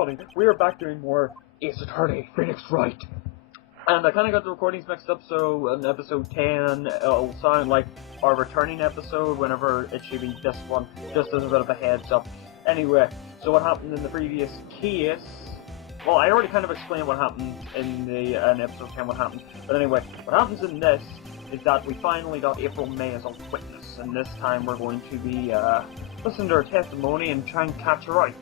everybody, we are back doing more Ace Attorney, Phoenix Wright. And I kind of got the recordings mixed up, so in episode 10, it'll sound like our returning episode whenever it should be this one, just as a bit of a heads up. Anyway, so what happened in the previous case, well, I already kind of explained what happened in episode 10, what happened, but anyway, what happens in this is that we finally got April May as a witness, and this time we're going to be listening to her testimony and try and catch her out.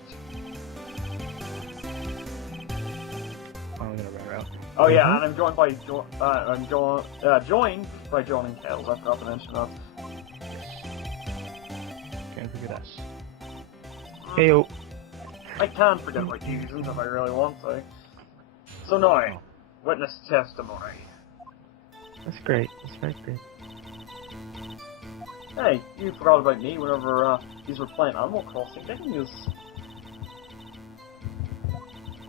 Oh yeah, and I'm joined by John and Kells. I forgot to mention that. Can't forget us. Heyo. I can forget my reasons if I really want to. So now, witness testimony. That's great. That's very great. Hey, you forgot about me whenever these were playing Animal Crossing, didn't you?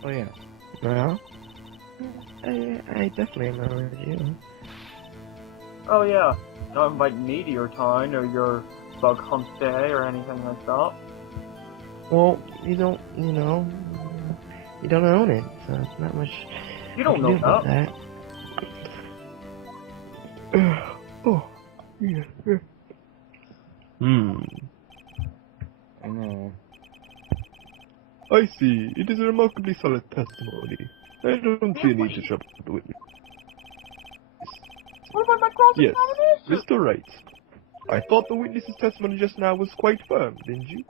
Oh yeah. Well, I definitely remember you. Oh yeah, not inviting me to your town or your bug hunt day or anything like that. Well, you don't own it, so it's not much You don't know about that. Oh, yeah. I know. I see. It is a remarkably solid testimony. I don't see a need to trouble the witness. What about my Yes, cross-examination? Mr. Wright. I thought the witness's testimony just now was quite firm, didn't you?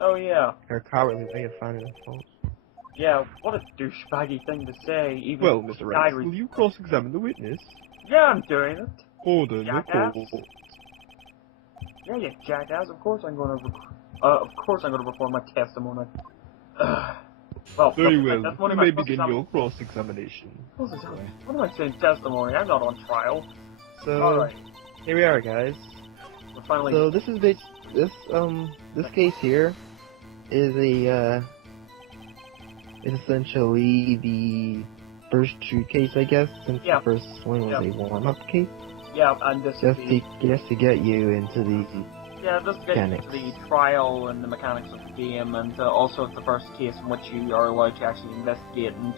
Oh yeah. Her cowardly way of finding a fault. Yeah, what a douchebaggy thing to say, even Well, Mr. Wright, diary- will you cross-examine the witness? Yeah, I'm doing it. Order your Jackass. call. Yeah, you jackass. Of course I'm going to perform my testimony. Well, Very look, well. that's one You of my may begin your cross-examination. What am I saying? Testimony. I'm not on trial. So Alright, here we are, guys. we're finally. So this is this case here is is essentially the first true case, I guess, since Yeah. the first one was a warm-up case, Yeah, and this just is to get you into the just to get mechanics. into the trial and the mechanics of the game, and also it's the first case in which you are allowed to actually investigate and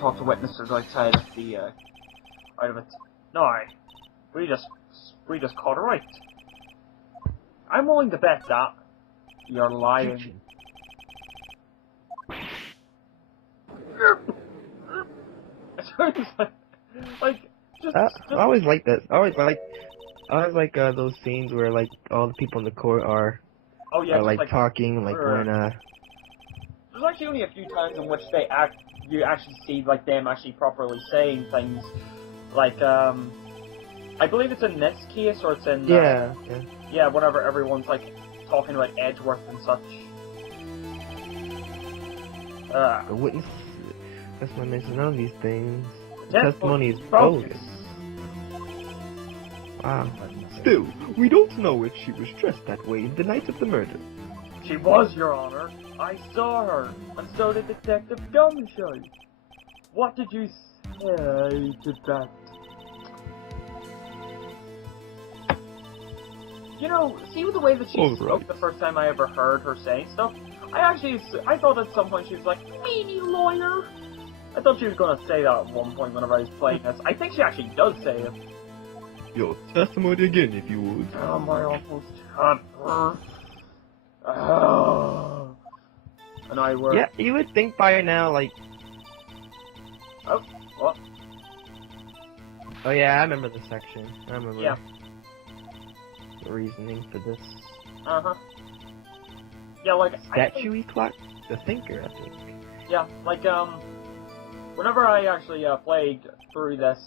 talk to witnesses outside of the out of it. No, we just caught her right. I'm willing to bet that you're lying. Just I always like that. I always like those scenes where like all the people in the court are oh yeah, just like talking, like Sure. when There's actually only a few times in which you actually see like them actually properly saying things, like I believe it's in this case or it's in yeah. whenever everyone's like talking about Edgeworth and such. The witness testimony mentions none of these things. The Yeah, testimony is bogus. bogus. Wow. Still, we don't know if she was dressed that way the night of the murder. She was, Your Honor. I saw her, and so did Detective Gumshoe. What did you say to that? You know, see the way that she All spoke right. the first time I ever heard her saying stuff? I thought at some point she was like, meanie lawyer. I thought she was going to say that at one point whenever I was playing this. I think she actually does say it. Your testimony again, if you would. Oh, my almost temper. Oh. And I were... Yeah, you would think by now, like... Oh, what? Oh yeah, I remember the section. I remember Yeah. the reasoning for this. Uh-huh. Yeah, like... Statue clock? The thinker, I think. Yeah, like, whenever I actually played through this,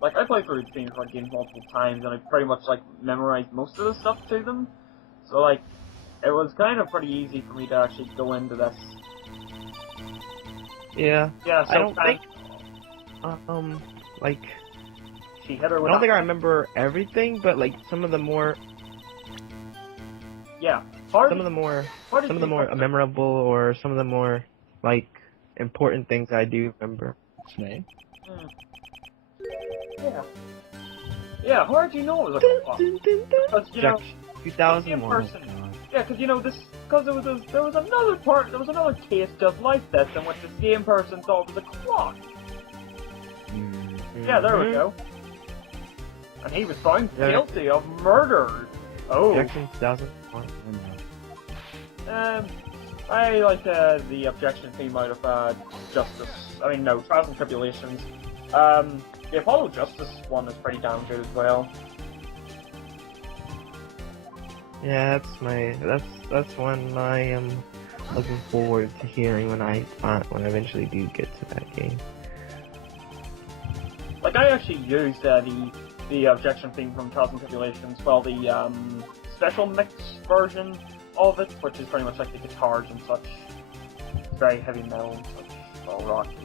like, I played through the Phoenix Wright games multiple times, and I pretty much, like, memorized most of the stuff to them. So, like, it was kind of pretty easy for me to actually go into this. Yeah. Yeah, so I don't kind think, like, she hit her I with don't think I remember everything, but like some of the more Yeah. some of the more memorable or some of the more like important things I do remember. Snake. Yeah. Yeah, how did you know it was a clock? Because, you know, Jack, the 2001. person, Yeah, because there was another case just like this in which the same person thought it was a clock. Yeah, there we go. And he was found guilty of murder. Oh. Objection 2001. I like the objection theme out of Justice. I mean, no, Trials and Tribulations. The Apollo Justice one is pretty damn good as well. Yeah, that's one I am looking forward to hearing when I eventually do get to that game. Like, I actually used the objection theme from Trials and Tribulations, well, the special mix version of it, which is pretty much like the guitars and such. It's very heavy metal and such, all rocky.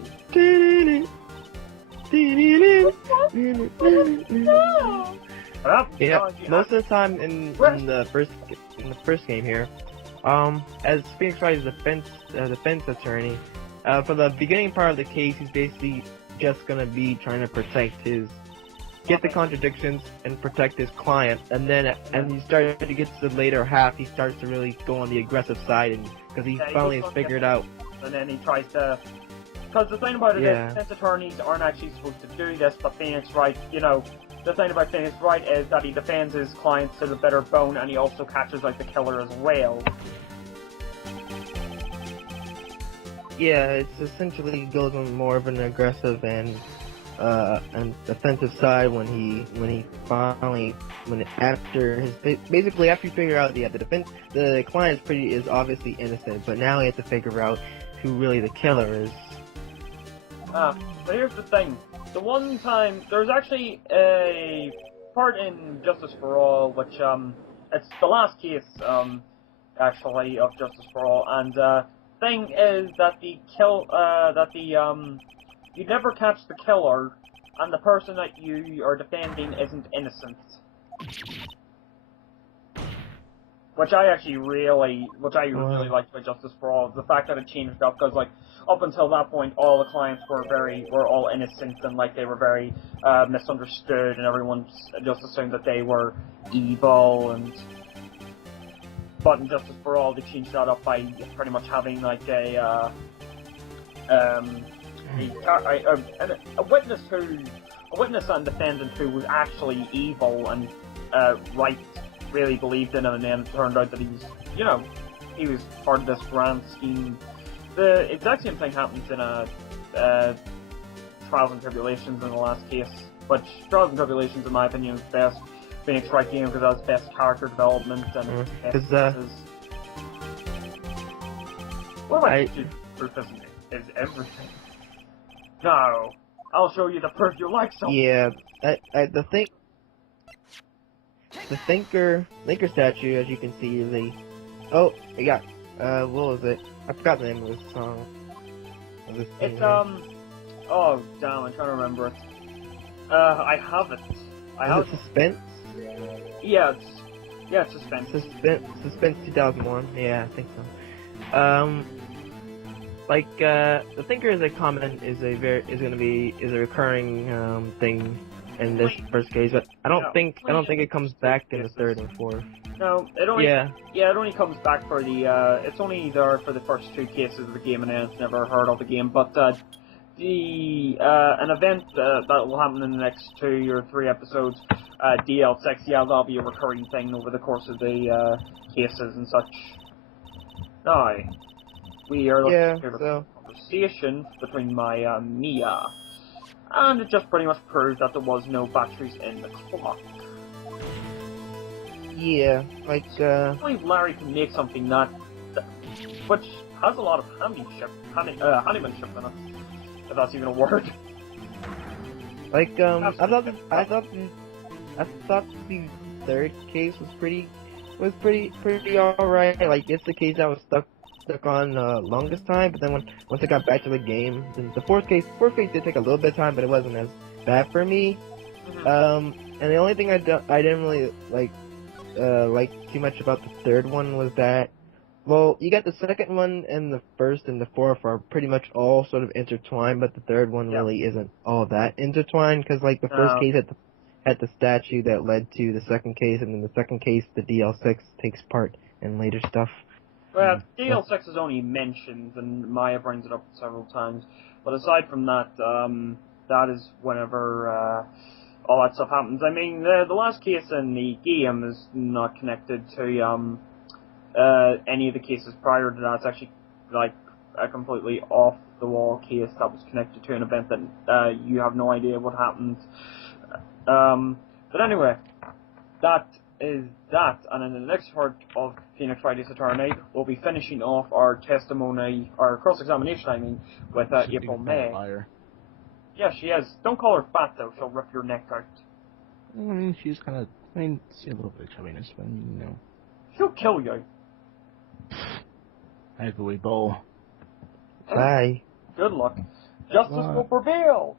Yeah, most of the time in the first game here, as Phoenix Wright's defense attorney, for the beginning part of the case, he's basically just gonna be trying to get the contradictions and protect his client, and then as he starts to get to the later half, he starts to really go on the aggressive side, and because he finally has figured out. And then he tries to. Because the thing about it is, defense attorneys aren't actually supposed to do this, but Phoenix Wright, the thing about Phoenix Wright is that he defends his clients to the bitter bone, and he also catches out the killer as well. Yeah, it's essentially goes on more of an aggressive and defensive side when after you figure out the client is obviously innocent, but now he has to figure out who really the killer is. But here's the thing. The one time, there's actually a part in Justice for All, which, it's the last case, actually, of Justice for All, and, thing is that you never catch the killer, and the person that you are defending isn't innocent. Which I really liked about Justice for All, the fact that it changed up, because, like, up until that point, all the clients were all innocent, and, like, they were very, misunderstood, and everyone just assumed that they were evil, but in Justice for All, they changed that up by pretty much having, like, a witness and defendant who was actually evil, and, Wright really believed in him, and then it turned out that he was part of this grand scheme. The exact same thing happens in Trials and Tribulations in the last case, which Trials and Tribulations, in my opinion, is the best Phoenix Wright game because it has best character development and what I proof is everything. No, I'll show you the proof you like something. Yeah, the thinker statue, as you can see, is what was it? I forgot the name of this song. It's oh damn, I'm trying to remember it. I have it. Is it Suspense? Yeah, it's Suspense. Suspense 2001. Yeah, I think so. The thinker is a recurring thing in this first case, but I don't think it comes back in the third and fourth. No, it only comes back for it's only there for the first two cases of the game, and then it's never heard of the game. But an event that will happen in the next 2 or 3 episodes, DL6, that'll be a recurring thing over the course of the cases and such. Aye, we are looking for a conversation between my Mia. And it just pretty much proved that there was no batteries in the clock. Yeah, I believe Larry can make something which has a lot of handymanship in it, if that's even a word. I thought the third case was pretty alright. Like, it's the case I was stuck on longest time, but then once I got back to the game, then the fourth case did take a little bit of time, but it wasn't as bad for me. And the only thing I didn't really like too much about the third one was that, well, you got the second one and the first and the fourth are pretty much all sort of intertwined, but the third one really isn't all that intertwined, because like the first case had the statue that led to the second case, and then the second case, the DL6 takes part and later stuff. Well, DL6 is only mentioned, and Maya brings it up several times. But aside from that, that is whenever all that stuff happens. I mean, the last case in the game is not connected to any of the cases prior to that. It's actually like a completely off-the-wall case that was connected to an event that you have no idea what happened. But anyway, that is that, and in the next part of Phoenix Wright Ace Attorney, we'll be finishing off our testimony, our cross-examination, I mean, with April May. Liar. Yeah, she is. Don't call her fat, though. She'll rip your neck out. I mean, she's kind of. I mean, see a little bit of chubbiness, but you know. She'll kill you. I have a wee bowl. Bye. Good luck. Justice will prevail.